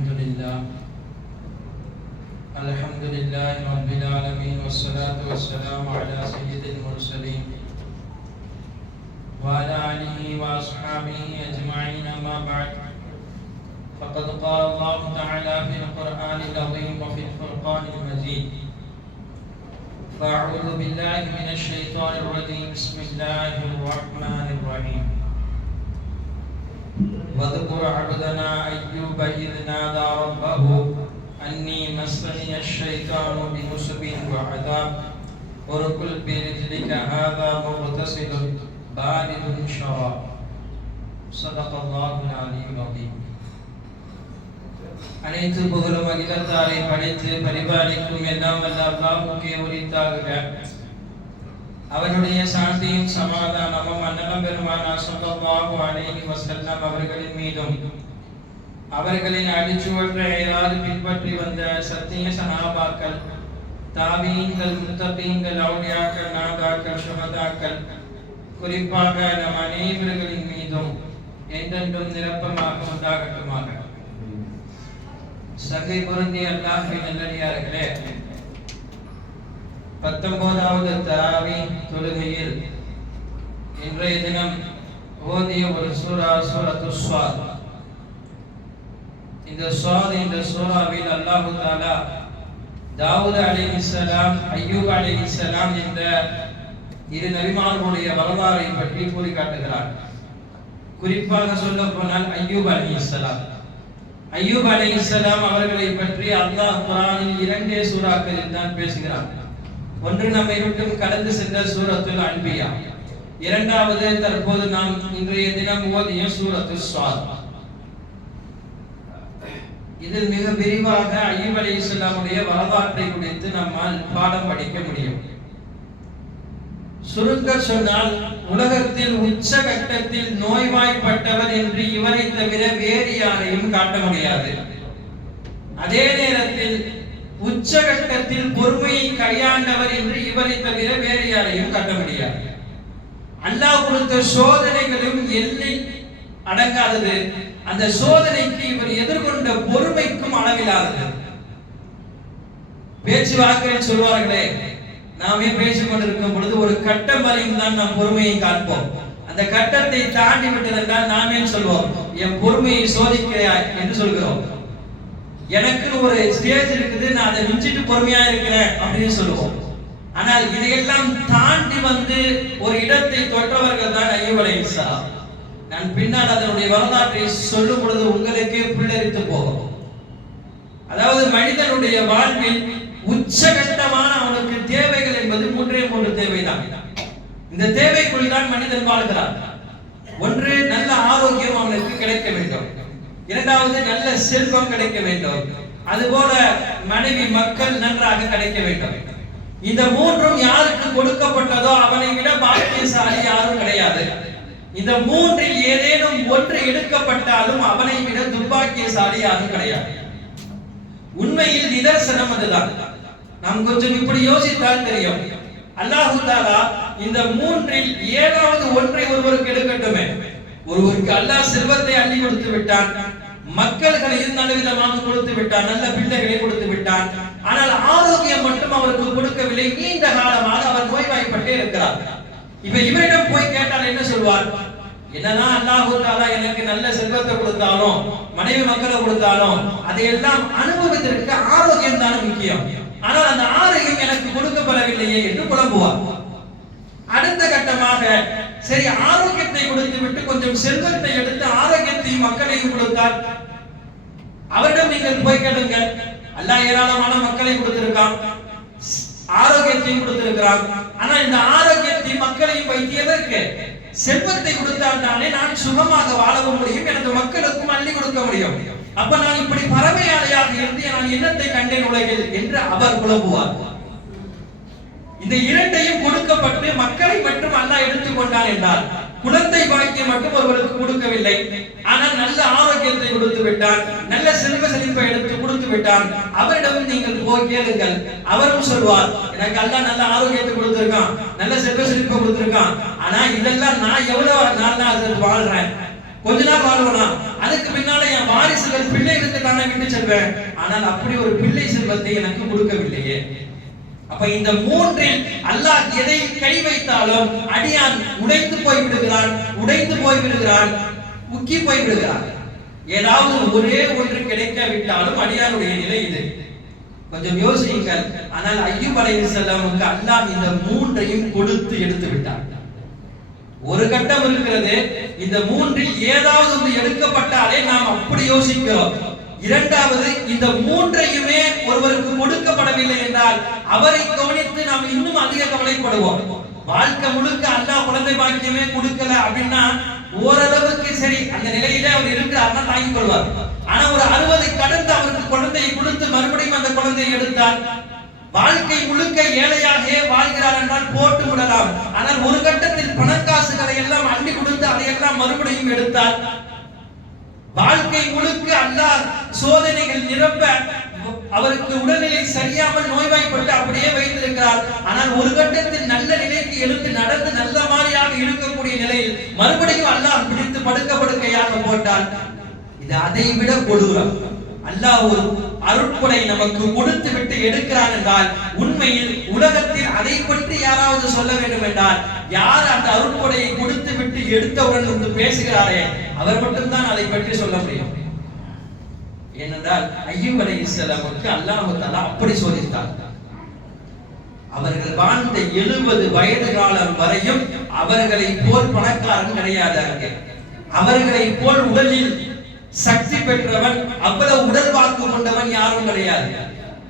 الحمد لله رب العالمين والصلاة والسلام على سيد المرسلين وعلى آله وأصحابه أجمعين. أما بعد، فقد قال الله تعالى في القرآن العظيم وفي الفرقان المجيد: فأعوذ بالله من الشيطان الرجيم. بسم الله الرحمن الرحيم. واذكر عبدنا أيوب إذ نادى ربه أني مسني الشيطان بنصب وعذاب اركل برجلك هذا مغتسل بارد شراب. صدق الله العلي العظيم. அனைத்து புகழும் அகிலத்தாரை படைத்து பரிபாலிக்கும் எல்லாம் வல்ல அல்லாஹ்வுக்கே உரித்தாகுக. அவனுடைய சாந்தியும் சமாதானமும் அன்னலம் பெருமானார் ஸல்லல்லாஹு அலைஹி வஸல்லம் அவர்களின் மீதும் அவர்களின் அடிச்சுவற்றை அயராது பின்பற்றி வந்த சத்திய சஹாபாக்கள், தாபீன்கள், முத்தகீன்கள், அவுலியாக்கள், நாதாக்கள், ஷுஹதாக்கள், குறிப்பாக நம் அனைவர்களின் மீதும் என்றென்றும் நிரப்பமாக உண்டாகட்டுமாக. சகை பொருந்திய அல்லாஹ்வின் நல்லடியார்களே, 19வது தராவீஹ் தொழுகையில் இன்றைய தினம் ஓதிய ஒரு சூரா சூரத்து ஸாத். இந்த ஸாத் என்ற சூராவில் அல்லாஹ் தஆலா தாவூத் அலைஹிஸ்ஸலாம், அய்யூப் அலைஹிஸ்ஸலாம் என்ற இரு நபிமார்களுடைய வரலாறை பற்றி கூறி காட்டுகிறார். குறிப்பாக சொல்ல போனால் அய்யூப் அலைஹிஸ்ஸலாம் அவர்களை பற்றி அல்லாஹ் குர்ஆனில் 2 சூறாக்களில் தான் பேசுகிறார். ஒன்று நம்மை விட்டும் கடந்து சென்ற சூரத்துல் அன்பியா, இரண்டாவது தற்போது நாம் இன்றைய தினம் ஓதிய சூரத்து ஸாத். இதில் மிக விரிவாக அய்யூப் அலைஹிஸ்ஸலாமுடைய வரலாற்றை குறித்து நம்மால் பாடம் படிக்க முடியும். சுருங்க சொன்னால், உலகத்தில் உச்சகட்டத்தில் நோய்வாய்ப்பட்டவர் என்று இவரை தவிர வேறு யாரையும் காட்ட முடியாது. அதே நேரத்தில் உச்சகட்டத்தில் பொறுமையை கையாண்டவர் என்று இவரை தவிர வேறு யாரையும் காட்ட முடியாது. அல்லாஹ் கொடுத்த சோதனைகளும் எல்லை அடங்காதது. அந்த சோதனைக்கு இவர் எதிர்கொண்ட பொறுமைக்கும் அளவில்லாதது. பேச்சுவாக்கில் சொல்வார்களே, நாமே பேசிக் கொண்டிருக்கும் பொழுது ஒரு கட்டம் வரையும் தான் நாம் பொறுமையை காண்போம். அந்த கட்டத்தை தாண்டி விட்டதென்றால் நாமே சொல்வோம், என் பொறுமையை சோதிக்கிறாய் என்று சொல்கிறோம். எனக்கு ஒரு ஸ்டேஜ் இருக்குது, நான் அதை மிஞ்சிட்டு பொறுமையா இருக்கிறேன் அப்படின்னு சொல்லுவோம். ஆனால் இதையெல்லாம் தாண்டி வந்து ஒரு இடத்தை தொட்டவர்கள் தான் அய்யூப் அலைஹிஸ்ஸலாம். நான் பின்னால் அதனுடைய வரலாற்றை சொல்லும் பொழுது உங்களுக்கே புல்லரித்து போகும். அதாவது மனிதனுடைய வாழ்வில் உச்சகட்டமான அவனுக்கு தேவைகள் என்பது 3 தேவைதான். இந்த தேவைக்குள் தான் மனிதன் வாழ்கிறான். ஒன்று, நல்ல ஆரோக்கியம் அவனுக்கு கிடைக்க வேண்டும். இரண்டாவது, நல்ல செல்வம் கிடைக்க வேண்டும். அதுபோல மனைவி மக்கள் நன்றாக கிடைக்க வேண்டும். இந்த 3ம் யாருக்கு கொடுக்கப்பட்டதோ அவனை விட பாக்கியசாலி யாரும் கிடையாது. இந்த 3ல் ஏதேனும் ஒன்று எடுக்கப்பட்டாலும் அவனை விட துர்பாக்கியசாலி யாரும் கிடையாது. உண்மையில் நிதர்சனம் அதுதான். நாம் கொஞ்சம் இப்படி யோசித்தால் தெரியும். அல்லாஹ் தஆலா இந்த 3ல் ஏதாவது ஒன்றை ஒருவருக்கு எடுக்கட்டுமே. ஒருவருக்கு அல்லாஹ் செல்வத்தை அள்ளி கொடுத்து விட்டான், மக்கள்களையும் நல்ல விதமாக கொடுத்து விட்டான், நல்ல பிள்ளைகளை கொடுத்து விட்டான். ஆனால் ஆரோக்கியம் மட்டும் அவருக்கு கொடுக்கவில்லை. நீண்ட காலமாக அவர் நோய்வாய்ப்பட்டே இருக்கிறார். இப்ப இவரிடம் போய் கேட்டால் என்ன சொல்வார்? என்னதான் அல்லாஹ் தஆலா எனக்கு நல்ல செல்வத்தை கொடுத்தாலும், மனைவி மக்களை கொடுத்தாலும், அதையெல்லாம் அனுபவிப்பதற்கு ஆரோக்கியம் தான் முக்கியம். ஆனால் அந்த ஆரோக்கியம் எனக்கு கொடுக்கப்படவில்லையே என்று புலம்புவார். அடுத்த கட்டமாக, சரி ஆரோக்கியத்தை கொடுத்து விட்டு கொஞ்சம் செல்வத்தை எடுத்து ஆரோக்கியத்தையும் மக்களையும் கொடுத்தால், அவரிடம் நீங்கள் போய் கேளுங்கள். அல்லாஹ் ஏராளமான மக்களை கொடுத்திருக்கான், ஆரோக்கியத்தையும் கொடுத்திருக்கிறான். ஆனா இந்த ஆரோக்கியத்தையும் மக்களையும் வைத்து எதற்கு? செல்வத்தை கொடுத்தால் தானே நான் சுகமாக வாழவும் முடியும், எனது மக்களுக்கும் அள்ளி கொடுக்க முடியும். அப்ப நான் இப்படி பரமையாளையாக இருந்து நான் என்னத்தை கண்டேன் உலகில் என்று அவர் புலம்புவார். இந்த 2ஐயும் கொடுக்கப்பட்டு மக்களை மட்டும் அல்லாஹ் எடுத்துக்கொண்டான் என்றால், குழந்தை பாக்கியம் மட்டும் ஒருவருக்கு கொடுக்கவில்லை, ஆனால் நல்ல ஆரோக்கியத்தை கொடுத்து விட்டான், நல்ல செல்வ செழிப்பை எடுத்து கொடுத்து விட்டான். அவரிடம் நீங்கள் போய் கேளுங்கள். அவரும் சொல்வார், எனக்கு அல்லாஹ் நல்ல ஆரோக்கியத்தை கொடுத்திருக்கான், நல்ல செல்வ செழிப்பை கொடுத்திருக்கான். ஆனா இதெல்லாம் நான் எவ்வளவு நாள் வாழ்றேன், கொஞ்ச நாள் வாழ்வனா, அதுக்கு பின்னால என் வாரிசுகள் பிள்ளைகளுக்கு தானே விட்டு செல்வேன், ஆனால் அப்படி ஒரு பிள்ளை செல்வத்தை எனக்கு கொடுக்கவில்லையே. அப்ப இந்த மூன்றில் அல்லாஹ் எதை கை வைத்தாலும் அடியான் உடைந்து போய் விடுகிறான், உக்கி போய் விடுகிறான். ஏதாவது ஒரே ஒன்று கிடைக்காவிட்டாலும் அடியானுடைய நிலை இது. கொஞ்சம் யோசியுங்கள். ஆனால் அய்யூப் அலைஹிஸ்ஸலாமுக்கு அல்லாஹ் இந்த மூன்றையும் கொடுத்து எடுத்து விட்டார். ஒரு கட்டம் இருக்கிறது, இந்த மூன்றில் ஏதாவது ஒன்று எடுக்கப்பட்டாலே நாம் அப்படி யோசிக்கிறோம். இரண்டாவது, இந்த மூன்றையுமே ஒருவருக்கு கொடுக்கப்படவில்லை என்றால் அவரை கவனித்து நாம் இன்னும் அதிக கவலைப்படுவோம். வாழ்க்கை முழுக்க அல்லாஹ் குழந்தை பாக்கியமே கொடுக்கல அப்படின்னா ஓரளவுக்கு சரி, அந்த நிலையில அவர் இருக்கிறார்னா தாங்கிக் கொள்வார். ஆனா ஒரு 60 கடந்து அவருக்கு குழந்தையை கொடுத்து மறுபடியும் அந்த குழந்தையை எடுத்தால் வாழ்க்கை முழுக்க ஏழையாக வாழ்கிறார் என்றால் போட்டு விடலாம். ஆனால் ஒரு கட்டத்தில் பணக்காசுகளை எல்லாம் அள்ளி கொடுத்து அதையெல்லாம் மறுபடியும் எடுத்தால் வாழ்க்கை முழுக்க அல்லாஹ் சோதனைகள் நிரம்ப அவருக்கு உடல்நிலை சரியாமல் நோய்வாய்ப்பட்டு அப்படியே வைத்திருக்கிறார். ஆனால் ஒரு கட்டத்தில் நல்ல நிலைக்கு எழுந்து நடந்து நல்ல மாதிரியாக இருக்கக்கூடிய நிலையில் மறுபடியும் அல்லாஹ் பிடித்து படுக்கையாக போட்டால் இது அதை விட கொடூரம். அல்லாஹ் ஒரு அருட்கொடை நமக்கு கொடுத்து விட்டு எடுக்கிறான் என்றால் உண்மையில் உலகத்தில் அதை பற்றி யாராவது சொல்ல வேண்டும் என்றால் யார் அந்த அருட்கொடையை கொடுத்து விட்டு எடுத்தவுடன் வந்து பேசுகிறாரே அவர் மட்டும்தான் அதை பற்றி சொல்ல முடியும். ஏனென்றால் அய்யூப் அலைஹிஸ்ஸலாமுக்கு அல்லாஹ் தஆலா அப்படி சோதித்தார். அவர்கள் வாழ்ந்த 70 வயது காலம் வரையும் அவர்களை போல் பணக்காரன் கிடையாது. அவர்களை போல் உடலில் சக்தி பெற்றவன், அவ்வளவு உடல் வாக்கு கொண்டவன் யாரும் கிடையாது.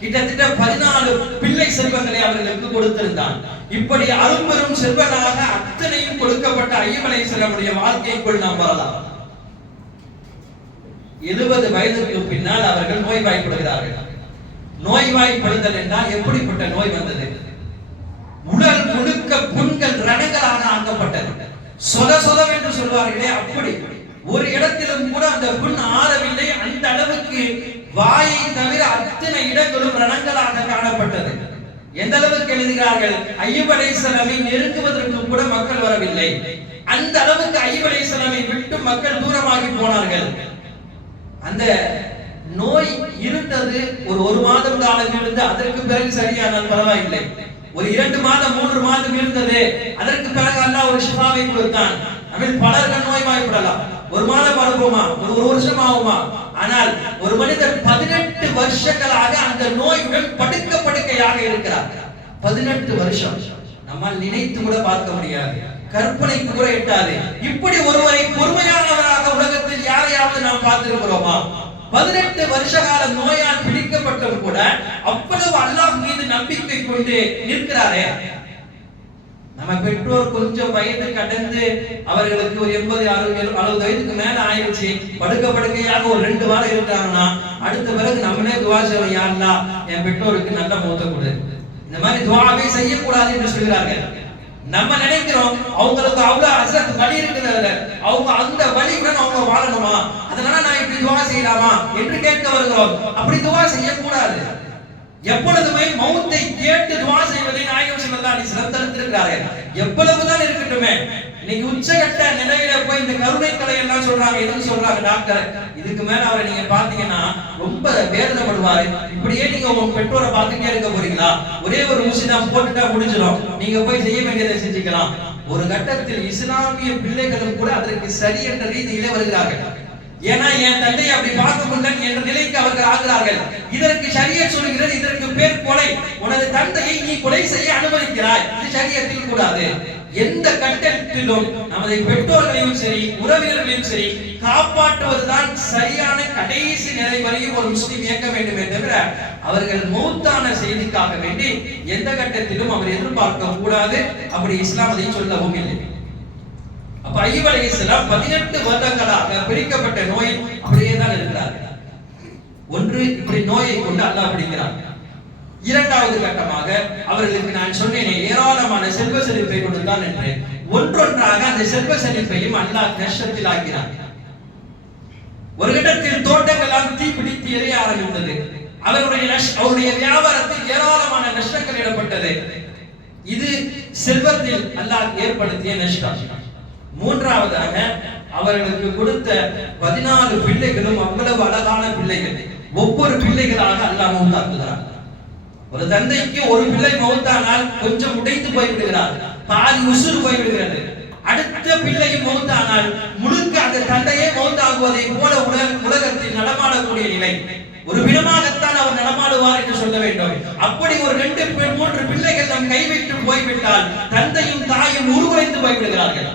கிட்டத்தட்ட 14 பிள்ளை செல்வங்களை அவர்களுக்கு கொடுத்திருந்தான். இப்படி அரும்பெரும் செல்வனாக அத்தனையும் கொடுக்கப்பட்ட அய்யூப் அலைஹிஸ்ஸலாமுடைய வாழ்க்கைக்குள் நாம் வரலாம். 70 வயதுக்கு பின்னால் அவர்கள் நோய்வாய்ப்படுகிறார்கள். நோய்வாய்ப்படுதல் என்றால் எப்படிப்பட்ட நோய் வந்தது? உடல் முழுக்க புண்கள் ரணங்களாக ஆக்கப்பட்டது. சொத சொதவென்று சொல்வார்களே அப்படி. ஒரு இடத்திலும் கூட அந்த புண் ஆறவில்லை. அந்த அளவுக்கு வாயை தவிர அத்தனை இடங்களும் ரணங்களாக காணப்பட்டது. எந்த அளவுக்கு எழுதுகிறார்கள், அய்யூப் அலைஹிஸ்ஸலாமை நெருங்குவதற்கு கூட மக்கள் வரவில்லை. அந்த அளவுக்கு அய்யூப் அலைஹிஸ்ஸலாமை விட்டு மக்கள் தூரமாகி போனார்கள். அந்த நோய் இருந்தது ஒரு மாதம் காலம் இருந்து அதற்கு பிறகு சரியானால் பரவாயில்லை. ஒரு 2 மாதம் 3 மாதம் இருந்தது. அதற்கு பிறகு அல்லாஹ் ஒரு ஷிஃபாவை கொடுத்தான். நம்மில் பலர்கள் நோய்வாய்ப்படலாம். ஒரு மாதம் ஆகுமா, ஒரு வருஷம் ஆகுமா. ஆனால் ஒரு மனிதர் 18 வருஷங்களாக அந்த நோயுடன் படுக்கையாக இருக்கிறார். 18 வருஷம் நம்மால் நினைத்து கூட பார்க்க முடியாது, கற்பனைக்கு கூட எட்டாது. இப்படி ஒருவரை பொறுமையானவராக உலகத்தில் யாரையாவது நாம் பார்த்திருக்கிறோமா? 18 வருஷ கால நோயால் பிடிக்கப்பட்டும் கூட அவ்வளவு அல்லாஹ் மீது நம்பிக்கை கொண்டு நிற்கிறாரே. நம்ம பெற்றோர் கொஞ்சம் வயது கடந்து அவர்களுக்கு ஒரு 80 60 வயதுக்கு மேல ஆயிடுச்சு, படுக்கையாக ஒரு 2 வாரம் இருக்காங்கன்னா அடுத்த பிறகு நம்மளே துவா செய்வோம், யா அல்லாஹ் என் பெற்றோருக்கு நல்ல மௌத்தை கொடு. இந்த மாதிரி துவாவே செய்யக்கூடாது என்று சொல்கிறார்கள். நம்ம நினைக்கிறோம் அவங்களுக்கு அவ்வளவு அசத் வலி இருக்குது, அவங்க அந்த வலியுடன் அவங்க வாழணுமா, அதனால நான் இப்படி துவா செய்யலாமா என்று கேட்க வருகிறோம். அப்படி துவா செய்யக்கூடாது. எப்பொழுதுமே மௌத்தை கேட்டு துவா செய்வதை நாயகம் ஸல்லல்லாஹு அலைஹி வஸல்லம் தடுத்திருக்கிறார்கள். எவ்வளவுதான் இருக்கட்டுமே. இன்னைக்கு உச்சகட்ட நிலையில போய் இந்த கருணை கலை எல்லாம் சொல்றாங்க. எதுக்கு சொல்றாங்க டாக்டர், இதுக்கு மேல அவரை நீங்க பாத்தீங்கன்னா ரொம்ப வேதனைப்படுவாரு. இப்படியே நீங்க உங்க பெற்றோரை பார்த்துட்டே இருக்க போறீங்களா? ஒரே ஒரு ஊசி தான் போட்டுட்டா முடிஞ்சிடும், நீங்க போய் செய்ய வேண்டியதை செஞ்சுக்கலாம். ஒரு கட்டத்தில் இஸ்லாமிய பிள்ளைகளும் கூட அதற்கு சரி என்ற ரீதியிலே வருகிறார்கள். ஏன்னா என் தந்தையை அப்படி பார்க்க முடியல என்ற நிலைக்கு அவர்கள் ஆகிறார்கள். இதற்கு ஷரியத் சொல்கிறது, இதற்கு பேர் கொலை. உனது தந்தையை நீ கொலை செய்ய அனுமதிக்கிறாய், இது ஷரியத்தில் கூடாது. எந்த கட்டத்திலும் நமது பெற்றோர்களையும் சரி உறவினர்களையும் சரி காப்பாற்றுவதுதான் சரியான கடைசி நிலை வரையும் ஒரு முஸ்லிம் இயக்க வேண்டும் என்கிற அவர்கள் மௌத்தான செய்திக்காக வேண்டி எந்த கட்டத்திலும் அவர் எதிர்பார்க்க கூடாது. அப்படி இஸ்லாம் அதை சொல்லவும் இல்லை. அப்ப அய்யூப் அலைஹிஸ்ஸலாம் 18 வருடங்களாக பிரிக்கப்பட்ட நோய் அப்படியே தான் இருக்கிறார்கள். ஒன்று இப்படி நோயை கொண்டு அல்லாஹ் பிடிக்கிறார். இரண்டாவது கட்டமாக அவர்களுக்கு நான் சொன்னேனே ஏராளமான செல்வ செழிப்பை கொடுத்தான் என்று, ஒன்றொன்றாக அந்த செல்வ செழிப்பையும் அல்லாஹ் நஷ்டத்தில் ஆக்கினார். ஒரு கட்டத்தில் தோட்டங்களால் தீப்பிடித்து எரிய ஆரம்பித்தது. அவருடைய வியாபாரத்தில் ஏராளமான நஷ்டங்கள் இடப்பட்டது. இது செல்வத்தில் அல்லாஹ் ஏற்படுத்திய நஷ்டம். மூன்றாவதாக அவர்களுக்கு கொடுத்த 14 பிள்ளைகளும் அவ்வளவு ஒவ்வொரு பிள்ளைகளாக அல்லாஹ் மௌத்தாக்குகிறார். ஒரு தந்தைக்கு ஒரு பிள்ளை மௌத்தானால் கொஞ்சம் உடைத்து போய்விடுகிறார், பாதி உசுறு போய்விடுகிறது. அடுத்த பிள்ளையும் மௌத்தானால் முழுக்க அந்த தந்தையே மௌத்தாகுவதை போல உலகத்தில் நடமாடக்கூடிய நிலை. ஒரு பிணமாகத்தான் அவர் நடமாடுவார் என்று சொல்ல வேண்டும். அப்படி ஒரு 2-3 பிள்ளைகள் நம் கைவிட்டு போய்விட்டால் தந்தையும் தாயும் உருகுலைந்து போய்விடுகிறார்கள்.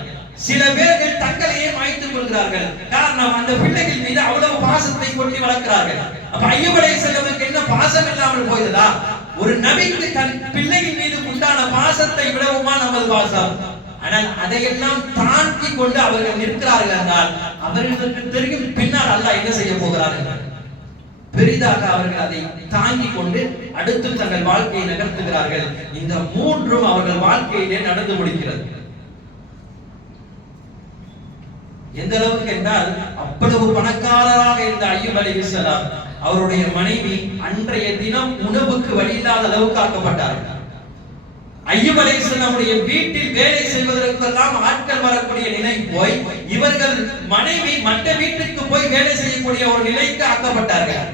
சில பேர்கள் தங்களையே மாய்த்துக் கொள்கிறார்கள். காரணம், அந்த பிள்ளைகள் மீது அவ்வளவு பாசத்தை கொட்டி வளர்க்கிறார்கள். அப்ப அய்யூப் அலைஹிஸ்ஸலாமுக்கு என்ன பாசம் இல்லாமல் போயதா? ஒரு நபிக்கு தன் பிள்ளையின் மீது உண்டான பாசத்தை விடவுமா நமது பாசம்? ஆனால் அதையெல்லாம் தாண்டி கொண்டு அவர்கள் நிற்கிறார்கள் என்றால் அவர்களுக்கு தெரியும் பின்னால் அல்லாஹ் என்ன செய்ய போகிறார் என்று. பெரிதாக அவர்கள் அதை தாங்கி கொண்டு அடுத்து தங்கள் வாழ்க்கையை நகர்த்துகிறார்கள். இந்த மூன்றும் அவர்கள் வாழ்க்கையிலே நடந்து முடிக்கிறது. எந்த அளவுக்கு என்றால், அவ்வளவு பணக்காரராக இருந்த அய்யூப் அலைஹிஸ்ஸலாம் அவருடைய மனைவி அன்றைய தினம் உணவுக்கு வழி இல்லாத அளவுக்கு ஆக்கப்பட்டார்கள். அய்யூப் அலைஹிஸ்ஸலாமுடைய வீட்டில் வேலை செய்வதற்கெல்லாம் ஆட்கள் வரக்கூடிய நிலை போய் இவர்கள் மனைவி மற்ற வீட்டுக்கு போய் வேலை செய்யக்கூடிய ஒரு நிலைக்கு ஆக்கப்பட்டார்கள்.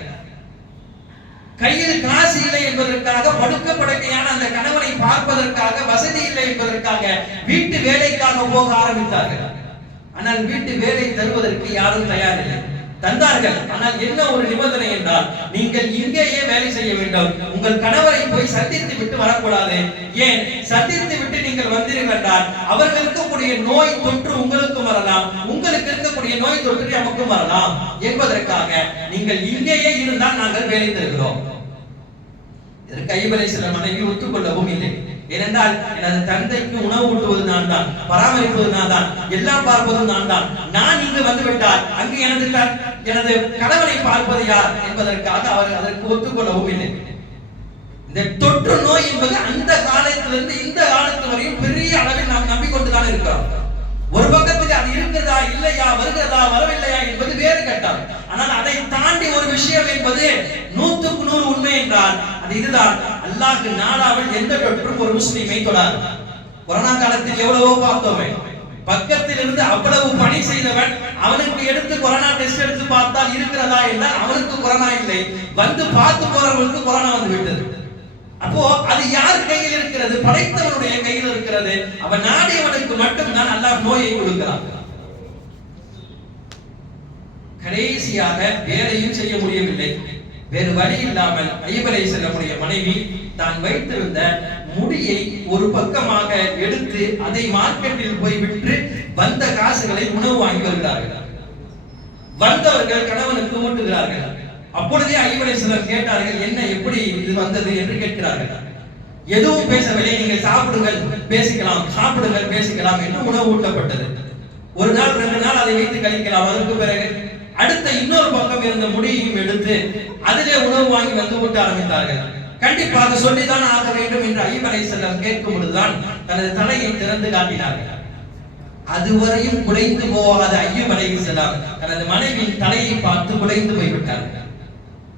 கையில் காசு இல்லை என்பதற்காக, படுக்க படுக்கையான அந்த கணவனை பார்ப்பதற்காக வசதி இல்லை என்பதற்காக வீட்டு வேலைக்காக போக ஆரம்பித்தார்கள். ஆனால் வீட்டு வேலை தருவதற்கு யாரும் தயாரில்லை. தந்தார்கள். ஆனால் என்ன ஒரு நிபந்தனை என்றால், நீங்கள் இங்கேயே வேலை செய்ய வேண்டும், உங்கள் கணவரை போய் சந்தித்து விட்டு வரக்கூடாது. ஏன்? சந்தித்து விட்டு நீங்கள் வந்தீர்கள் என்றால் அவர்கள் இருக்கக்கூடிய நோய் தொற்று உங்களுக்கும் வரலாம், உங்களுக்கு இருக்கக்கூடிய நோய் தொற்று நமக்கும் வரலாம் என்பதற்காக நீங்கள் இங்கேயே இருந்தால் நாங்கள் வேலை தருகிறோம். இதற்கு அய்யூப் அலைஹிஸ்ஸலாம் மனைவி ஒத்துக்கொள்ளவும் இல்லை. ஏனென்றால் எனது தந்தைக்கு உணவு ஊட்டுவது நான் தான், பராமரிப்பது நான் தான், எல்லாம் பார்ப்பதும் நான் தான். நான் இங்கு வந்துவிட்டால் அங்கு எனது கணவனை பார்ப்பது யார் என்பதற்காக அவர் அதற்கு ஒத்துக்கொள்ளவும் இல்லை. இந்த தொற்று நோய் என்பது அந்த காலத்திலிருந்து இந்த காலத்து வரையும் பெரிய அளவில் நாம் நம்பிக்கொண்டுதான் இருக்கிறோம். ஒரு பக்கத்துக்கு அது இருக்கிறதா இல்லையா, வருகிறதா வரவில்லையா என்பது வேறு கட்டம். ஆனால் அதை தாண்டி ஒரு விஷயம் என்பது 100க்கு 100 உண்மை என்றால் அது இதுதான். அல்லாஹ் நாடாவில் எந்த தொற்றும் ஒரு முஸ்லிமை தொடாது. கொரோனா காலத்தில் எவ்வளவோ பார்த்தோமே, பக்கத்தில் இருந்து அவ்வளவு பணி செய்தவன் அவனுக்கு எடுத்து கொரோனா டெஸ்ட் எடுத்து பார்த்தால் இருக்கிறதா என்றால் அவனுக்கு கொரோனா இல்லை, வந்து பார்த்து போறவங்களுக்கு கொரோனா வந்து விட்டது. அப்போ அது யார் கையில் இருக்கிறது? படைத்தவனுடைய கையில் இருக்கிறது. அவன் நாடியவனுக்கு மட்டும்தான் அல்லாஹ் நோயை கொடுக்கிறான். கடைசியாக வேலையும் செய்ய முடியவில்லை. வேறு வழி இல்லாமல் அய்யூப் அலைஹிஸ்ஸலாமுடைய மனைவி தான் வைத்திருந்த முடியை ஒரு பக்கமாக எடுத்து அதை மார்க்கெட்டில் போய் விற்று வந்த காசுகளை உணவு வாங்கி வருகிறார்கள். வந்தவர்கள் கணவனுக்கு ஊட்டுகிறார்கள். அப்பொழுதே அய்யூப் அலைஹிஸ்ஸலாம் கேட்டார்கள், என்ன எப்படி இது வந்தது என்று கேட்கிறார்கள். எதுவும் பேசவில்லை, நீங்கள் சாப்பிடுங்கள் பேசிக்கலாம், சாப்பிடுங்கள் பேசிக்கலாம் என்று உணவு ஊட்டப்பட்டது. ஒரு நாள் 2 நாள் அதை வைத்து கழிக்கலாம். அதற்கு பிறகு அடுத்த இன்னொரு பக்கம் இருந்த முடியையும் எடுத்து அதிலே உணவு வாங்கி வந்து ஊட்ட ஆரம்பித்தார்கள். கண்டிப்பாக சொல்லிதான் ஆக வேண்டும் என்று அய்யூப் அலைஹிஸ்ஸலாம் கேட்கும் பொழுதுதான் தனது தலையை திறந்து காட்டினார்கள். அதுவரையும் குலைந்து போகாத அய்யூப் அலைஹிஸ்ஸலாம் தனது மனைவியின் தலையை பார்த்து குலைந்து போய்விட்டார்கள்.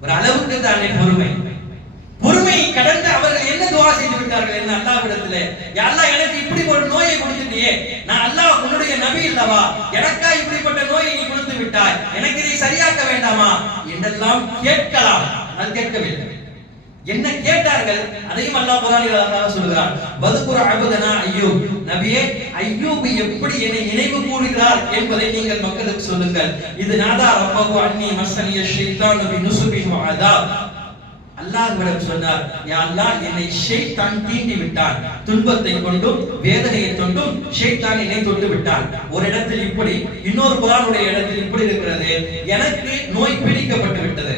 ஒரு அளவுக்கு தானே பொறுமையை கடந்து அவர்கள் என்ன துஆ செய்து விட்டார்கள் என்ன அல்லாஹ்விடத்திலே, யா அல்லாஹ் எனக்கு இப்படி ஒரு நோயை கொடுத்துட்டியே, நான் அல்லாஹ் உன்னுடைய நபி அல்லவா, எனக்கா இப்படிப்பட்ட நோயை நீ கொடுத்து விட்டாய், எனக்கு இதை சரியாக்க வேண்டாமா என்றெல்லாம் கேட்கலாம். நான் கேட்கவில்லை. என்ன கேட்டார்கள் அதையும் அல்லாஹ் குர்ஆனில் அழகாக சொல்கிறார். வதுகுர் அபதனா அய்யூப், நபியே அய்யூப் எப்படி என்னை நினைவு கூறுகிறார் என்பதை நீங்கள் மக்களுக்கு சொல்லுங்கள். இது நாதா ரப்பஹு அன்னி மஸ்ஸனிய ஷைத்தானு பினுஸ்பின் வ அதாப். அல்லாஹ்விடம் சொன்னார், யா அல்லாஹ் என்னை ஷைத்தான் தீண்டி விட்டான், துன்பத்தை கொண்டும் வேதனையை கொண்டும் ஷைத்தான் என்னை தொட்டு விட்டான். ஒரு இடத்தில் இப்படி, இன்னொரு குர்ஆனுடைய இடத்தில் இப்படி இருக்கிறது, எனக்கு நோய் பிடிக்கப்பட்டு விட்டது.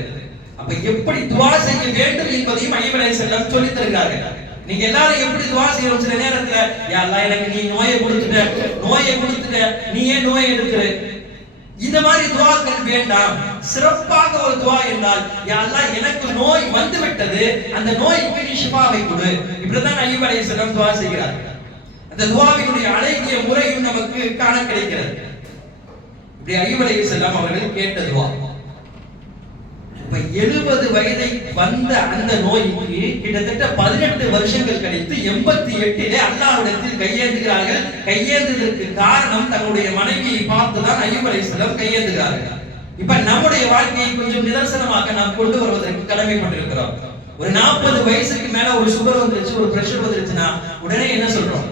அப்ப எப்படி துஆ செய்ய வேண்டும் என்பதையும் அய்யூப் அலைஹிஸ்ஸலாம் சொல்லி தருகிறார்கள். நீங்க எல்லாரும் எப்படி துஆ செய்யணும்? சில நேரத்துல யா அல்லாஹ் எனக்கு நீ நோயை கொடுத்துட்ட, நீயே நோயை எடுத்துரு, இந்த மாதிரி துஆக்கள் வேண்டாம். சிறப்பாக ஒரு துஆ என்றால், யா அல்லாஹ் எனக்கு நோய் வந்து விட்டது, அந்த நோய்க்கு நீ ஷிஃபாவை கொடு. இப்படிதான் அய்யூப் அலைஹிஸ்ஸலாம் துஆ செய்கிறார்கள். அந்த துஆவினுடைய அழகிய முறையும் நமக்கு காண கிடைக்கிறது. இப்படி அய்யூப் அலைஹிஸ்ஸலாம் அவர்கள் கேட்ட துஆ. இப்ப 70 வயதை வந்த அந்த நோய்க்கு கிட்டத்தட்ட 18 வருஷங்கள் கழித்து 88 அல்லாஹ்விடத்தில் கையேந்துகிறார்கள். கையேந்ததற்கு காரணம் தன்னுடைய மனைவியை பார்த்துதான் அய்யூப் அலைஹிஸ்ஸலாம் கையேந்துகிறார்கள். இப்ப நம்முடைய வாழ்க்கையை கொஞ்சம் கொஞ்சம் நிதர்சனமாக நாம் கொண்டு வருவதற்கு கடமைப்பட்டிருக்கிறோம். ஒரு 40 வயசுக்கு மேல ஒரு சுகர் வந்துருச்சு, ஒரு பிரஷர் வந்துருச்சுன்னா உடனே என்ன சொல்றோம்?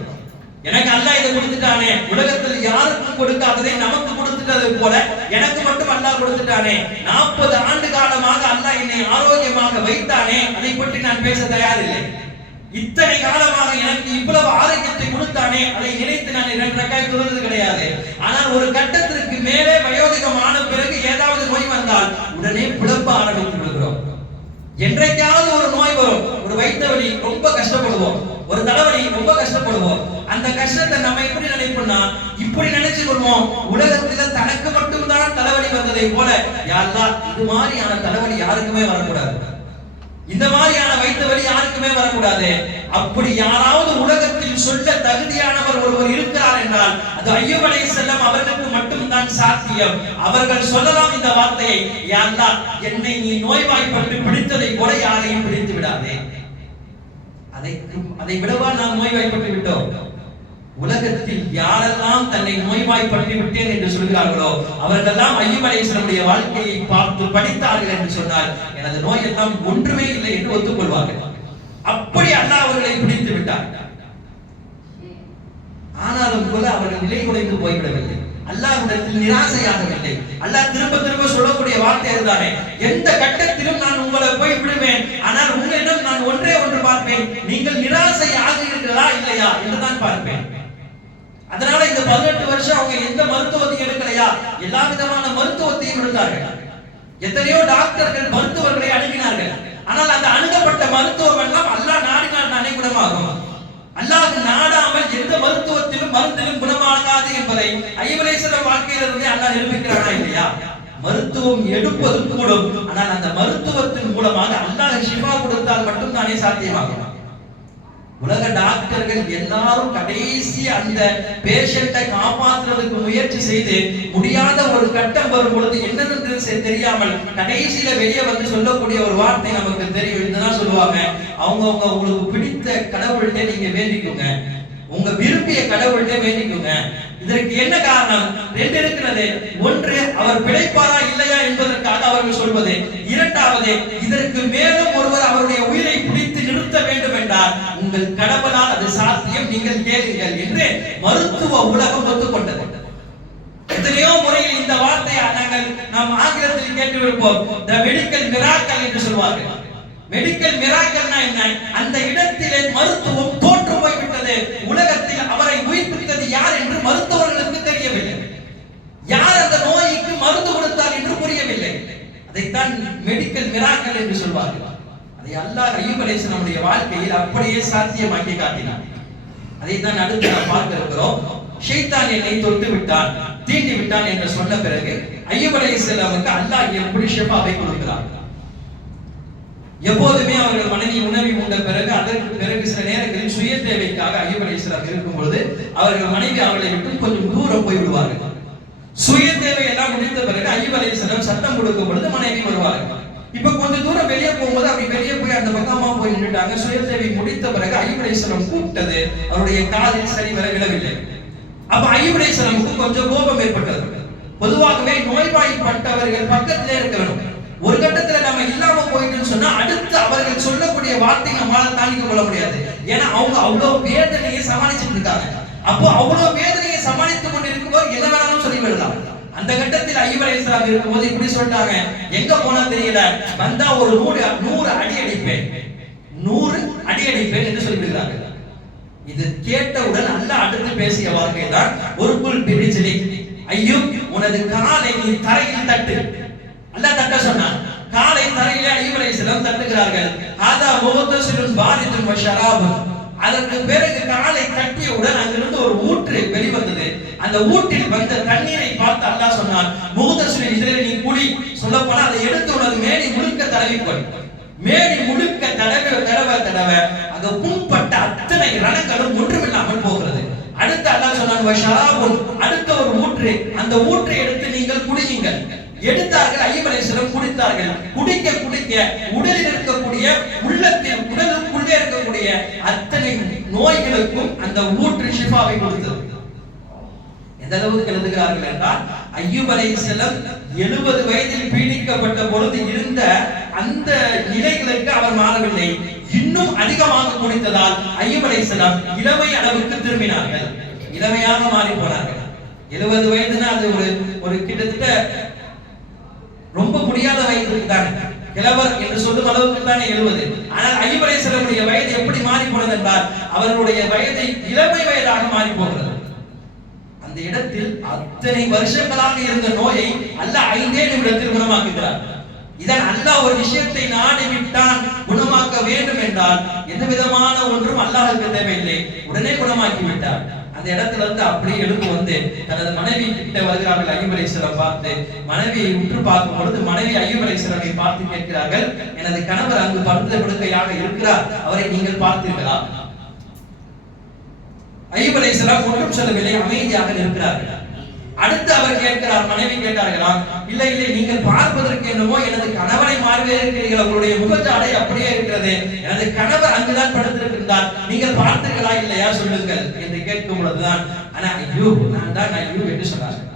எனக்கு அல்லாஹ் இதை கொடுத்துட்டானே, உலகத்தில் யாருக்கும் கொடுக்காததை நமக்கு கொடுத்துட்டது போல எனக்கு மட்டும் அல்லாஹ் கொடுத்துட்டானே, 40 ஆண்டு காலமாக அல்லாஹ் என்னை ஆரோக்கியமாக வைத்தானே, அதை பற்றி நான் பேச தயாரில்லை. இத்தனை காலமாக எனக்கு இவ்வளவு ஆரோக்கியத்தை கொடுத்தானே, அதை நினைத்து நான் 2 ரக்காய் தொழுவது கிடையாது. ஆனால் ஒரு கட்டத்திற்கு மேலே வயோதிகமான பிறகு ஏதாவது நோய் வந்தால் உடனே புலம்ப ஆரம்பித்து விடுகிறோம். என்றைக்காவது ஒரு நோய் வரும், ஒரு வயிற்று வலி, ரொம்ப கஷ்டப்படுவோம், ஒரு தலைவலி, ரொம்ப கஷ்டப்படுவோம். அந்த கஷ்டத்தை நம்ம எப்படி நினைப்போம்னா, இப்படி நினைச்சு கொள்வோம், உலகத்துல தனக்கு மட்டும்தான் தலைவலி வந்ததை போல, யா அல்லாஹ் இது மாதிரியான தலைவலி யாருக்குமே வரக்கூடாது, இந்த மாதிரியான வயிற்று வலி யாருக்குமே வரக்கூடாது. அப்படி யாராவது உலகத்தில் சொல்ல தகுதியானவர் ஒருவர் இருக்கிறார் என்றால் அது அய்யூப் அலைஹிஸ்ஸலாம் அவர்களுக்கு மட்டும்தான் சாத்தியம். அவர்கள் சொல்லலாம் இந்த வார்த்தையை, யா அல்லாஹ் என்னை நீ நோய்வாய்ப்பட்டு பிடித்ததை போல யாரையும் பிடித்து விடாதே. அதை விடவா நாம் நோய்வாய்ப்பட்டு விட்டோம்? உலகத்தில் யாரெல்லாம் தன்னை நோய்வாய்ப்பட்டு விட்டேன் என்று சொல்கிறார்களோ அவர்களெல்லாம் அய்யூப் அலைஹிஸ்ஸலாமுடைய வாழ்க்கையை பார்த்து படித்தார்கள் என்று சொன்னால் எனது நோய் எல்லாம் ஒன்றுமே இல்லை என்று ஒத்துக்கொள்வார்கள். அப்படி அல்லாஹ் அவர்களை பிடித்து விட்டார். ஆனாலும் கூட அவர்கள் நிலை குலைந்து போய்விடவில்லை, அல்லாஹ்விடத்தில் நிராசையாகவில்லை. அல்லாஹ் திரும்ப திரும்ப சொல்லக்கூடிய வார்த்தை அதுதானே, எந்த கட்டத்திலும் நான் உங்களை போய் விடுவேன், ஆனால் உங்களிடம் நான் ஒன்றே ஒன்று பார்ப்பேன், நீங்கள் நிராசை ஆகிறீர்களா இல்லையா என்றுதான் பார்ப்பேன். அதனால இந்த 18 வருஷம் அவங்க எந்த மருத்துவத்தையும் எடுக்கலையா, எல்லா விதமான மருத்துவத்தையும் எடுத்தார்கள். எத்தனையோ டாக்டர்கள் மருத்துவர்களை அணுகினார்கள். ஆனால் அந்த அணுகப்பட்ட மருத்துவம் எல்லாம் அல்லாஹ் நாடினால் தானே குணமாகும். அல்லாஹ் நாடாமல் எந்த மருத்துவத்திலும் மருந்திலும் குணமாகாது என்பதை அய்யூப் அலைஹிஸ்ஸலாம் வாழ்க்கையிலிருந்து அல்லாஹ் நிரூபிக்கிறானா இல்லையா? மருத்துவம் எடுப்பது கூடும், ஆனால் அந்த மருத்துவத்தின் மூலமாக அல்லாஹ் ஷிஃபா கொடுத்தால் மட்டும் தானே சாத்தியமாகும். உலக டாக்டர்கள் எல்லாரும் கடைசி அந்த பேஷண்ட்டை காப்பாற்றுவதற்கு முயற்சி செய்து முடியாத ஒரு கட்டம் வரும் பொழுது என்னன்னு தெரியாமல் கடைசியில வெளியே வந்து சொல்லக்கூடிய ஒரு வார்த்தை நமக்கு தெரியும். இதுதான் சொல்லுவாங்க, அவங்க உங்களுக்கு பிடித்த கடவுள்கிட்ட நீங்க வேண்டிக்குங்க, உங்க விரும்பிய கடவுள்கிட்ட வேண்டிக்குங்க. இதற்கு என்ன காரணம்? 2 இருக்கிறது. ஒன்று, அவர் பிழைப்பாரா இல்லையா என்பதற்காக அவர்கள் சொல்வது. இரண்டாவது, இதற்கு மேலும் ஒருவர் அவருடைய உயிரை பிடித்து நிறுத்த வேண்டும் என்றால் உங்கள் கடவுளால் அது சாத்தியம், நீங்கள் கேளுங்கள் என்று மருத்துவ உலகம் ஒத்துக்கொண்டது. எத்தனையோ முறையில் இந்த வார்த்தையை நாம் ஆங்கிலத்தில் கேட்டிருப்போம், தி மெடிக்கல் மிராக்கிள் என்று சொல்வார்கள். மெடிக்கல் மிராக்கிள்னா என்ன? அந்த இடத்திலே மருத்துவம் தோற்று போய்விட்டது. உலகத்தில் அவரை உயிர்ப்பித்தது யார் என்று மருத்துவர்களுக்கு தெரியவில்லை, யார் அந்த நோய்க்கு மருந்து கொடுத்தார் என்று புரியவில்லை. அதைத்தான் மெடிக்கல் மிராக்கிள் என்று சொல்வார்கள். அதை அல்லாஹ் அய்யூப் அலைஹிஸ்ஸலாமுடைய வாழ்க்கையில் அப்படியே சாத்தியமாக்கி காட்டினார். அதைத்தான் அடுத்து நாம் பார்க்க இருக்கிறோம். ஷைத்தான் என்னை தொட்டு விட்டான், தீண்டி விட்டான் என்று சொன்ன பிறகு அய்யூப் அலைஹிஸ்ஸலாமுக்கு அல்லாஹ் எப்படி ஷிஃபாவை கொடுக்கிறார். எப்போதுமே அவர்கள் மனைவி உணவி உண்ட பிறகு அதற்கு பிறகு சில நேரங்களில் சுய தேவைக்காக அய்யூப் அலைஹிஸ்ஸலாம் இருக்கும் பொழுது அவர்கள் மனைவி அவர்களை விட்டு கொஞ்சம் தூரம் போய் விடுவார்கள். சுய தேவை எல்லாம் முடிந்த பிறகு அய்யூப் அலைஹிஸ்ஸலாம் சத்தம் கொடுக்கும் பொழுது மனைவி வருவார்கள். இப்ப கொஞ்சம் தூரம் வெளியே போகும்போது அப்படி வெளியே போய் அந்த பக்கமா போய் நின்றுட்டாங்க. சுய தேவை முடித்த பிறகு அய்யூப் அலைஹிஸ்ஸலாம் கூப்பிட்டது அவருடைய காதில் சரி வர விழவில்லை. அப்ப அய்யூப் அலைஹிஸ்ஸலாமுக்கு கொஞ்சம் கோபம் ஏற்பட்டது. பொதுவாகவே நோய்வாய்ப்பட்டவர்கள் பக்கத்திலே இருக்கணும். ஒரு கட்டத்துல நம்ம இல்லாம போயிட்டுன்னு சொன்னா அடுத்து அவர்கள் சொல்லக்கூடிய வார்த்தை நம்மால தாங்கிக் கொள்ள முடியாது. ஏன்னா அவங்க அவ்வளவு வேதனையை சமாளிச்சுட்டு இருக்காங்க. அப்போ அவ்வளவு வேதனையை சமாளித்துக் கொண்டு இருக்கும்போது என்ன வேணாலும் சொல்லி விடலாம். அந்த கட்டத்தில் அய்யூப் அலைஹிஸ்ஸலாம் இருக்கும்போது இப்படி சொல்லிட்டாங்க, எங்க போனா தெரியல, வந்தா ஒரு 100 அடி அடிப்பேன், 100 அடி அடிப்பேன் என்று சொல்லிவிடுகிறார்கள். இது கேட்டவுடன் அல்லாஹ் அடுத்து பேசிய வார்த்தை தான் ஒருகுல் பிரிஜ்லி, அய்யூப் உனது காலை நீ தரையில் தட்டு. அல்லாஹ் தட்ட சொன்னான். காலை தரையிலே அய்யூப் அலைஹிஸ்ஸலாம் தட்டுகிறார்கள். ஹாதா முகத்தஸிலுன் பாரிதுன் வ ஷராபுன். அதற்கு பிறகு காலை தட்டியவுடன் அங்கிருந்து ஒரு ஊற்று வெளிவந்தது. அந்த ஊற்றில் வந்த தண்ணீரை பார்த்து அல்லாஹ் சொன்னான், முகத்தஸிலின் இதிலே நீ குடி. சொல்லப்போனா அதை எடுத்து உனது மேனி முழுக்க தடவிக்கொள். மேனி முழுக்க தடவை அங்க புண்பட்ட அத்தனை ரணங்களும் ஒன்றுமில்லாமல் போகிறது. அடுத்து அல்லாஹ் சொன்னான், வ ஷராபுன், அடுத்த ஒரு ஊற்று, அந்த ஊற்றை எடுத்து நீங்கள் குடியுங்கள். எடுத்தார்கள். அய்யூப் அலைஹிஸ்ஸலாம் குடித்தார்கள். குடிக்க குடிக்க உடலில் இருக்கக்கூடிய உடலுக்குள்ளே இருக்கக்கூடிய அத்தனை நோய்களுக்கும் அந்த ஊற்று ஷிஃபாவை கொடுத்தது. எந்த அளவுக்கு எழுதுகிறார்கள் என்றால் அய்யூப் அலைஹிஸ்ஸலாம் 70 வயதில் பீடிக்கப்பட்ட பொழுது இருந்த அந்த நிலைகளுக்கு அவர் மாறவில்லை. இன்னும் அதிகமாக குடித்ததால் அய்யூப் அலைஹிஸ்ஸலாம் இளமை அளவுக்கு திரும்பினார்கள், இளமையாக மாறி போனார்கள். 70 வயதுனா அது ஒரு கிட்டத்தட்ட ரொம்ப முடியாத வயது தான், கிழவர் என்று சொல்லும் அளவுக்கு தானே 70. ஆனால் அய்யூப் அலைஹிஸ்ஸலாமுடைய வயது எப்படி மாறி போனது என்றால் அவர்களுடைய வயதை இளமை வயதாக மாறி போகிறது. அந்த இடத்தில் அத்தனை வருஷங்களாக இருந்த நோயை அல்லாஹ் 5 நிமிடத்தில் குணமாக்குகிறார். இதன் அல்லாஹ் ஒரு விஷயத்தை நாடி விட்டான் குணமாக்க வேண்டும் என்றால் எந்த விதமான ஒன்றும் அல்லாஹ்வுக்கு தேவையில்லை, உடனே குணமாக்கி விட்டார். அந்த இடத்துல இருந்து அப்படியே எழுந்து வந்து தனது மனைவி கிட்ட வருகிறார்கள். அய்யூப் அலைஹிஸ்ஸலாம் பார்த்து மனைவியை உற்று பார்க்கும் பொழுது மனைவி அய்யூப் அலைஹிஸ்ஸலாமை பார்த்து கேட்கிறார்கள், எனது கணவர் அங்கு படுத்த படுக்கையாக இருக்கிறார், அவரை நீங்கள் பார்த்தீர்களா? அய்யூப் அலைஹிஸ்ஸலாம் ஒன்றும் சொல்லவில்லை, அமைதியாக இருக்கிறார்கள். அடுத்து அவர் கேட்கிறார், மனைவி கேட்டார்களாம், இல்லை இல்லை நீங்கள் பார்ப்பதற்கு என்னமோ எனது கணவரை மாறவே இருக்கிறீர்கள், உங்களுடைய முகச்சாடை அப்படியே இருக்கிறது, எனது கணவர் அங்குதான் படுத்திருக்கின்றார், நீங்கள் பார்த்தீர்களா இல்லையா சொல்லுங்கள் என்று கேட்கும் பொழுதுதான் ஆனா அய்யூப் நான் தான் அய்யூப் என்று சொன்னார்கள்.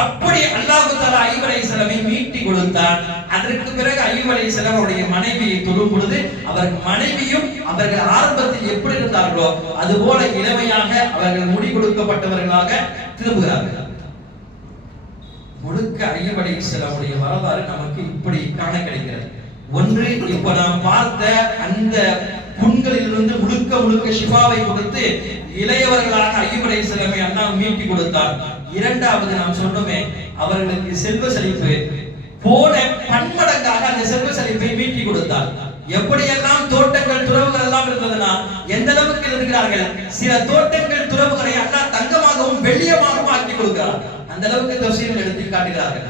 அப்படி அல்லாஹ் தஆலா அய்யூப் அலைஹிஸ்ஸலாமை மீட்டி கொடுத்தார். அதற்கு பிறகு அய்யூப் அலைஹிஸ்ஸலாம் அவருடைய மனைவியை தொடும் பொழுது அவர் மனைவியும் அவர்கள் ஆரம்பத்தில் எப்படி இருந்தார்களோ அதுபோல இளமையாக அவர்கள் முடி கொடுக்கப்பட்டவர்களாக திரும்புகிறார்கள். முழுக்க அய்யூப் அலைஹிஸ்ஸலாமுடைய வரலாறு நமக்கு இப்படி காண கிடைக்கிறது. ஒன்று, இப்ப நாம் பார்த்த அந்த புண்களிலிருந்து முழுக்க முழுக்க ஷிஃபாவை கொடுத்து இளையவர்களாக அய்யூப் அலைஹிஸ்ஸலாமை அல்லாஹ் மீட்டி கொடுத்தார். இரண்டாவது, நாம் சொன்னோமே அவர்களுக்கு செல்வ செழிப்பு போன பன்மடங்காக அந்த செல்வ செழிப்பை மீட்டி கொடுத்தார். எப்படியெல்லாம் தோட்டங்கள் துறவுகள் எல்லாம் இருந்ததுன்னா எந்த அளவுக்கு இருக்கிறார்கள், சில தோட்டங்கள் துறவுகளை அல்லாஹ் தங்கமாகவும் வெள்ளியமாகவும் ஆக்கி கொடுக்கிறார். அந்த அளவுக்கு தஃசீரில் எடுத்து காட்டுகிறார்கள்.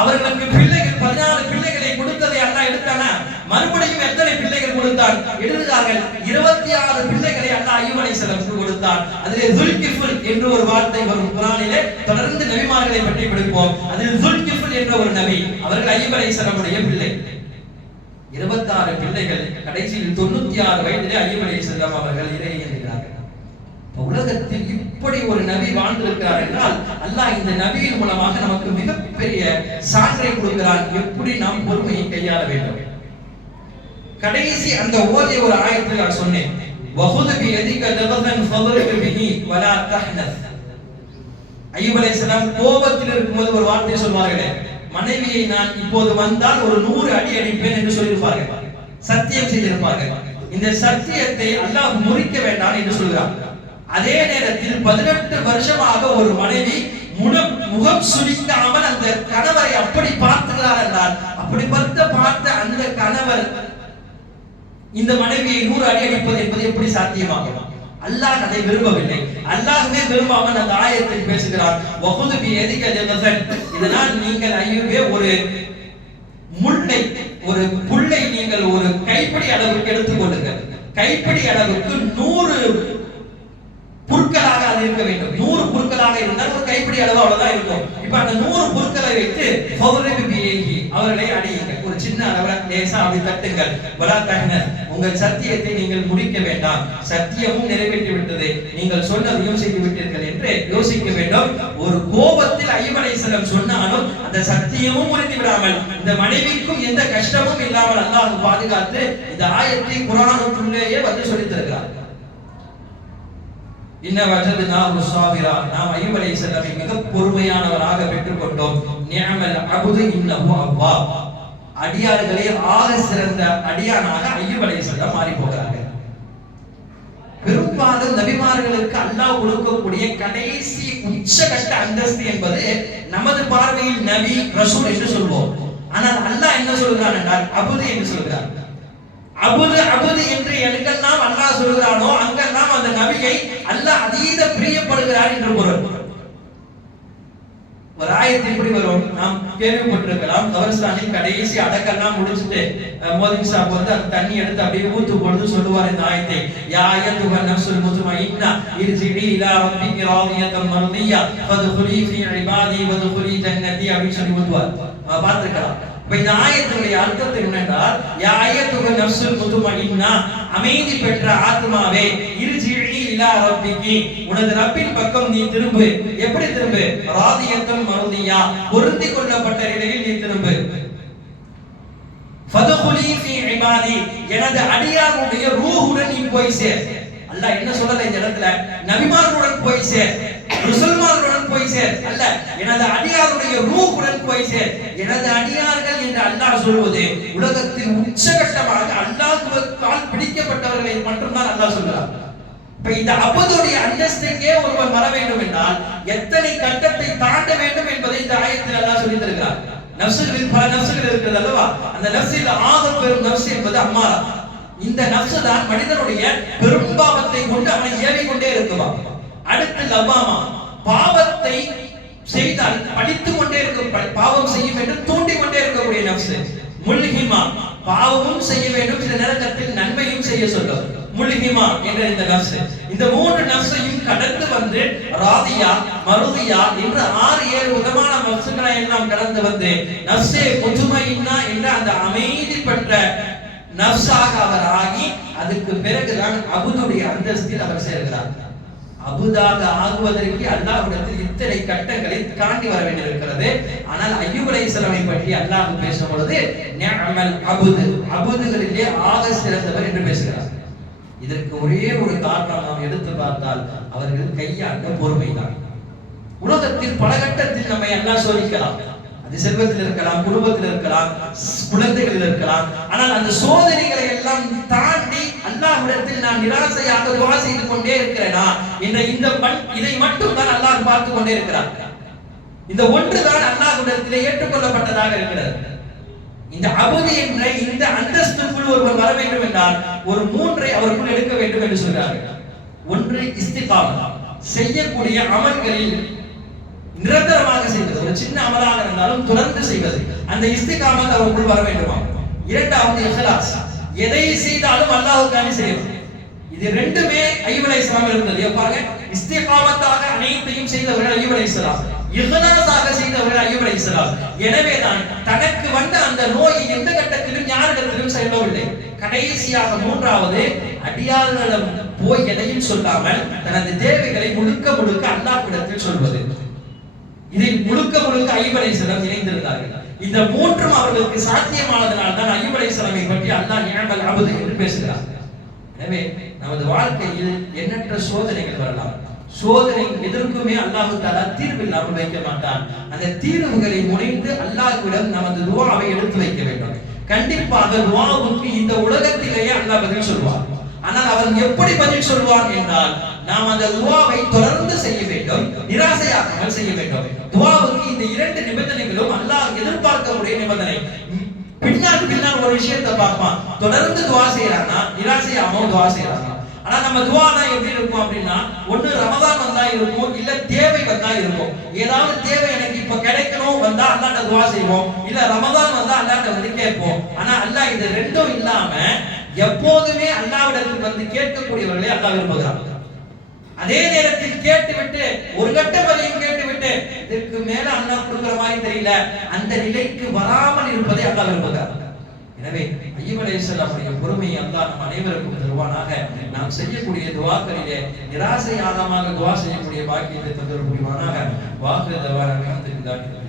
அவர்களுக்கு பிள்ளைகள் 14 பிள்ளைகளை கொடுத்ததை அல்லாஹ் எடுத்தானா மறுபடியும் எத்தனை பிள்ளைகள் கொடுத்தான் எழுதுகிறார்கள். 26 பிள்ளைகளை அல்லாஹ் அய்யூப் அலைஹிஸ்ஸலாமுக்கு கொடுத்தான். அதிலே ஸுல்கிஃபுல் என்ற ஒரு வார்த்தை வரும் குர்ஆனிலே. தொடர்ந்து நபிமார்களை பற்றி படிப்போம். அதில் ஸுல்கிஃபுல் என்ற ஒரு நபி, அவர்கள் அய்யூப் அலைஹிஸ்ஸலாமுடைய பிள்ளை. 26 பிள்ளைகள். கடைசியில் 96 வயதிலே அய்யூப் அலைஹிஸ்ஸலாம் அவர்கள் இறை ஏந்துகிறார்கள். உலகத்தில் இப்படி ஒரு நபி வாழ்ந்திருக்கிறார் என்றால் அல்லாஹ் இந்த நபியின் மூலமாக நமக்கு மிகப்பெரிய சான்றை கொடுக்கிறான், எப்படி நாம் பொறுமையை கையாள வேண்டும். கடைசி அந்த ஓதிய ஒரு ஆயத்தில் நான் சொன்னேன், வஹுது பி யதிக தபதன் ஃபதுரிப பிஹி வலா தஹ்னஸ். அய்யூப் அலைஹிஸ்ஸலாம் கோபத்தில் இருக்கும்போது ஒரு வார்த்தை சொல்வார்களே, மனைவியை நான் இப்போது வந்தால் ஒரு 100 அடி அடிப்பேன் என்று சொல்லியிருப்பார்கள், சத்தியம் செய்திருப்பார்கள். இந்த சத்தியத்தை அல்லாஹ் முறிக்க வேண்டாம் என்று சொல்கிறார். அதே நேரத்தில் 18 வருஷமாக ஒரு மனைவி முகம் சுளிக்காமல் அந்த கணவரை அப்படி பார்த்துகிறார் என்றால் அப்படி பார்த்த அந்த கணவர் இந்த மனைவியை 100 அடி அடிப்பது என்பது எப்படி சாத்தியமாகும்? அல்லாஹ் அதை விரும்பவில்லை. அல்லாஹ்வே விரும்பாமல் அந்த ஆயத்தில் பேசுகிறார், வஹுது பி யதிக ஜதன். இதனால் நீங்கள் அய்யூபே ஒரு முள்ளை, ஒரு புல்லை நீங்கள் ஒரு கைப்பிடி அளவுக்கு எடுத்துக் கொள்ளுங்கள். கைப்பிடி அளவுக்கு 100 புற்களாக அது இருக்க வேண்டும். 100 புற்களாக இருந்தால் ஒரு கைப்பிடி அளவு அவ்வளவுதான் இருக்கும். இப்ப அந்த 100 புற்களை வைத்து அவர்களை அடியுங்கள், ஒரு சின்ன அளவுல லேசா அப்படி தட்டுங்கள். வலா தஹ்னஸ், உங்கள் சத்தியத்தை நீங்கள் முடிக்க வேண்டாம், சத்தியமும் நிறைவேற்றி விட்டது, நீங்கள் சொன்னதையும் செய்து விட்டீர்கள் என்று யோசிக்க வேண்டும். ஒரு கோபத்தில் அய்யூப் அலைஹிஸ்ஸலாம் சொன்னாலும் அந்த சத்தியமும் முறித்து விடாமல் இந்த மனைவிக்கும் எந்த கஷ்டமும் இல்லாமல் அல்லாஹ் பாதுகாத்து இந்த ஆயத்தை குர்ஆனுக்குள்ளேயே வந்து சொல்லித் தருகிறார். இன்ன வஜத்னாஹு ஸாபிரா, நாம் அய்யூப் அலைஹிஸ்ஸலாமை மிக பொறுமையானவராக பெற்றுக்கொண்டோம். நிஅமல் அப்து இன்னஹு அவ்வாப், அடியார்களே ஆக சிறந்த அடியானாக அய்யூப் அலைஹிஸ்ஸலாம் மாறி போகிறார்கள். பெரும்பாலும் நபிமார்களுக்கு அல்லாஹ் கொடுக்கக்கூடிய கடைசி உச்சகட்ட அந்தஸ்து என்பது நமது பார்வையில் நபி ரசூல் என்று சொல்வோம். ஆனால் அல்லாஹ் என்ன சொல்கிறார் என்றால் அபுது என்று சொல்கிறார். அபுது என்று எங்கெல்லாம் அல்லாஹ் சொல்கிறானோ அங்கெல்லாம் அந்த நபியை அல்லாஹ் அதீத பிரியப்படுகிறார் என்று பொருள். ஒரு ஆயத்து இப்படி வரும், நாம் கேள்விப்பட்டிருக்கலாம். கபர்ஸ்தானில் கடைசி அடக்கெல்லாம் முடிச்சுட்டு மோதின் சாப் வந்து அந்த தண்ணி எடுத்து அப்படியே ஊத்து பொழுது சொல்லுவார் இந்த ஆயத்தை, யா அய்யத்துஹ நஃப்ஸுல் முத்மஇன்னா இர்ஜிஇ இலா ரப்பிகி ராதியத்தன் மர்தியா ஃபத்குலி ஃபீ இபாதி வத்குலி ஜன்னதி அப்படி சொல்லி ஊத்துவார். பார்த்திருக்கலாம். இந்த ஆயத்துடைய அர்த்தம் என்னென்றால், யா அய்யத்துஹ நஃப்ஸுல் முத்மஇன்னா, அமைதி பெற்ற ஆத்மாவே, இர்ஜிஇ இலா ரப்பிகி, உனது ரப்பின் பக்கம் நீ திரும்பு. எப்படி திரும்பு? ராதியத்தும் மர்தியா, பொருந்தி கொள்ளப்பட்ட நிலையில் நீ திரும்பு. ஃபதுகுலி ஃபீ இபாதி, எனது அடியாருடைய ரூஹுடன் நீ போய் சேர். அல்லாஹ் என்ன சொல்லல இந்த இடத்துல? நபிமார்களுடன் போய் சேர், ரசூல்மார்களுடன் போய் சேர் அல்ல, எனது அடியாருடைய ரூஹுடன் போய் சேர். எனது அடியார்கள் என்று அல்லாஹ் சொல்வது உலகத்தின் உச்சகட்டமாக அல்லாஹ்வால் பிடிக்கப்பட்டவர்களை மட்டும்தான் அல்லாஹ் சொல்கிறார். இப்ப இந்த அபதுடைய அந்தஸ்துக்கே ஒருவர் வர வேண்டும் என்றால் எத்தனை கட்டத்தை தாண்ட வேண்டும் என்பதை இந்த ஆயத்தில் அல்லாஹ் சொல்லி தருகிறார். நஃப்ஸுகளில் பல நஃப்ஸுகள் இருக்கிறது அல்லவா? அந்த நஃப்ஸில் ஆக பெரும் நஃப்ஸ் என்பது அம்மாரா. இந்த நஃப்ஸ் தான் மனிதனுடைய பெரும்பாவத்தை கொண்டு அவனை ஏவிக்கொண்டே இருக்குவான். அடுத்து லவ்வாமா, பாவத்தை செய்தால் படித்துக் கொண்டே இருக்கும், பாவம் செய்யும் என்று தூண்டிக் கொண்டே இருக்கக்கூடிய நஃப்ஸ். முல்ஹிமா, பாவமும் செய்ய வேண்டும், சில நேரத்தில் நன்மையும் செய்ய சொல்லும். முல்ஹிமா என்ற இந்த நஃப்ஸ், இந்த மூன்று நஃப்ஸையும் கடந்து வந்து ராதியா, மருதியா என்று 6-7 விதமான நஃப்ஸ்களை எல்லாம் கடந்து வந்து நஃப்ஸே முத்மஇன்னா என்ற அந்த அமைதி பெற்ற நஃப்ஸாக அவர் ஆகி அதுக்கு பிறகுதான் அபுதுடைய அந்தஸ்தில் அவர் சேர்கிறார். அபுதாக ஆகுவதற்கு அல்லாஹ்விடத்தில் இத்தனை கட்டங்களை தாண்டி வர வேண்டியிருக்கிறது. ஆனால் அய்யூப் அலைஹிஸ்ஸலாமை பற்றி அல்லாஹ் பேசும் பொழுது நிஅமல் அபுது, அபுதுகளிலே ஆக சிறந்தவர் என்று பேசுகிறார். இதற்கு ஒரே ஒரு காரணம் நாம் எடுத்து பார்த்தால் அவர்கள் கையாண்ட பொறுமைதான். உலகத்தில் பல கட்டத்தில் நம்மை அல்லாஹ் சோதிக்கலாம். அது செல்வத்தில் இருக்கலாம், குடும்பத்தில் இருக்கலாம், குழந்தைகளில் இருக்கலாம். ஆனால் அந்த சோதனைகளை எல்லாம் தாண்டி அல்லாஹ்விடத்தில் நான் நிராசையாக துஆ செய்து கொண்டே இருக்கிறேனா என்ற இதை மட்டும் தான் அல்லாஹ் பார்த்து கொண்டே இருக்கிறார். இந்த ஒன்றுதான் அல்லாஹ்விடத்தில் ஏற்றுக்கொள்ளப்பட்டதாக இருக்கிறது. இந்த அபுது என்ற இந்த அந்தஸ்துக்குள் ஒருவர் வர வேண்டும் என்றால் ஒரு 3ஐ அவருக்குள் எடுக்க வேண்டும் என்று சொல்றார்கள். ஒன்று இஸ்திகாமா, செய்யக்கூடிய அமல்களில் நிரந்தரமாக செய்வது, ஒரு சின்ன அமலாக இருந்தாலும் தொடர்ந்து செய்வது, அந்த இஸ்திகாமத் அவருக்குள் வர வேண்டுமா. இரண்டாவது இஹ்லாஸ், எதை செய்தாலும் அல்லாஹ்வுக்காக செய்யணும். இது ரெண்டுமே அய்யூப் அலைஹிஸ்ஸலாம் இருந்தது. பாருங்க, இஸ்திகாமத்தாக அனைத்தையும் செய்தவர்கள் அய்யூப் அலைஹிஸ்ஸலாம், இஹ்லாஸாக செய்தவர்கள் அய்யூப் அலைஹிஸ்ஸலாம். எனவே தான் தனக்கு வந்த அந்த நோயை எந்த கட்டத்திலும் யாரிடத்திலும் செல்லவில்லை. கடைசியாக மூன்றாவது, அடியார்களிடம் போய் எதையும் சொல்லாமல் தனது தேவைகளை முழுக்க முழுக்க அல்லாஹ்விடத்தில் சொல்வது. இதில் முழுக்க முழுக்க அய்யூப் அலைஹிஸ்ஸலாம் இணைந்திருந்தார்கள். இந்த மூன்றும் அவர்களுக்கு சாத்தியமானதனால் தான் அய்யூப் அலைஹிஸ்ஸலாமை பற்றி அல்லாஹ் நிஅமல் அபுது என்று பேசுகிறார். எனவே நமது வாழ்க்கையில் எண்ணற்ற சோதனைகள் வரலாம். சோதனை எதற்குமே அல்லாஹ் தஆலா தீர்வில்லாமல் வைக்க மாட்டான். அந்த தீர்வுகளை முனைந்து அல்லாஹ்விடம் நமது துஆவை எடுத்து வைக்க வேண்டும். கண்டிப்பாக துஆவுக்கு இந்த உலகத்திலேயே அல்லாஹ் பதில் சொல்வார். ஆனால் அவர் எப்படி பதில் சொல்வார் என்றால் நாம் அந்த துஆவை தொடர்ந்து செய்ய வேண்டும், நிராசையாகாமல் செய்ய வேண்டும். துஆவுக்கு இந்த 2 நிபந்தனைகளும் அல்லாஹ் எதிர்பார்க்கக்கூடிய நிபந்தனை. பின்னால் ஒரு விஷயத்தை பார்ப்பான், தொடர்ந்து துஆ செய்யறானா, நிராசையாகாம துஆ செய்யறானா. ஆனா நம்ம துஆனா எப்படி இருக்கும் அப்படின்னா, ஒண்ணு ரமதான் வந்தா இருக்கும், இல்ல தேவை வந்தா இருக்கும். ஏதாவது தேவை எனக்கு இப்ப கிடைக்கணும் வந்தா அல்லாஹ்ட்ட துஆ செய்வோம், இல்ல ரமதான் வந்தா அல்லாஹ்ட்ட வந்து கேட்போம். ஆனா அல்லாஹ் இது ரெண்டும் இல்லாம எப்போதுமே அல்லாஹ்விடத்தில் வந்து கேட்கக்கூடியவர்களே அல்லாஹ் விரும்புகிறார். அதே நேரத்தில் கேட்டுவிட்டு ஒரு கட்டம் வரையும் கேட்டுவிட்டு இதற்கு மேல அல்லாஹ் கொடுக்கிற மாதிரி தெரியல, அந்த நிலைக்கு வராமல் இருப்பதை அல்லாஹ் விரும்புகிறார். எனவே அய்யூப் அலைஹிஸ்ஸலாமுடைய பொறுமையை அல்லாஹ் நம் அனைவருக்கும் தருவானாக. நாம் செய்யக்கூடிய துஆக்களிலே நிராசையாகாமல் துஆ செய்யக்கூடிய பாக்கியத்தை தந்தருள் புரிவானாக. வாஹிரு தவானா அல்ஹம்துலில்லாஹி.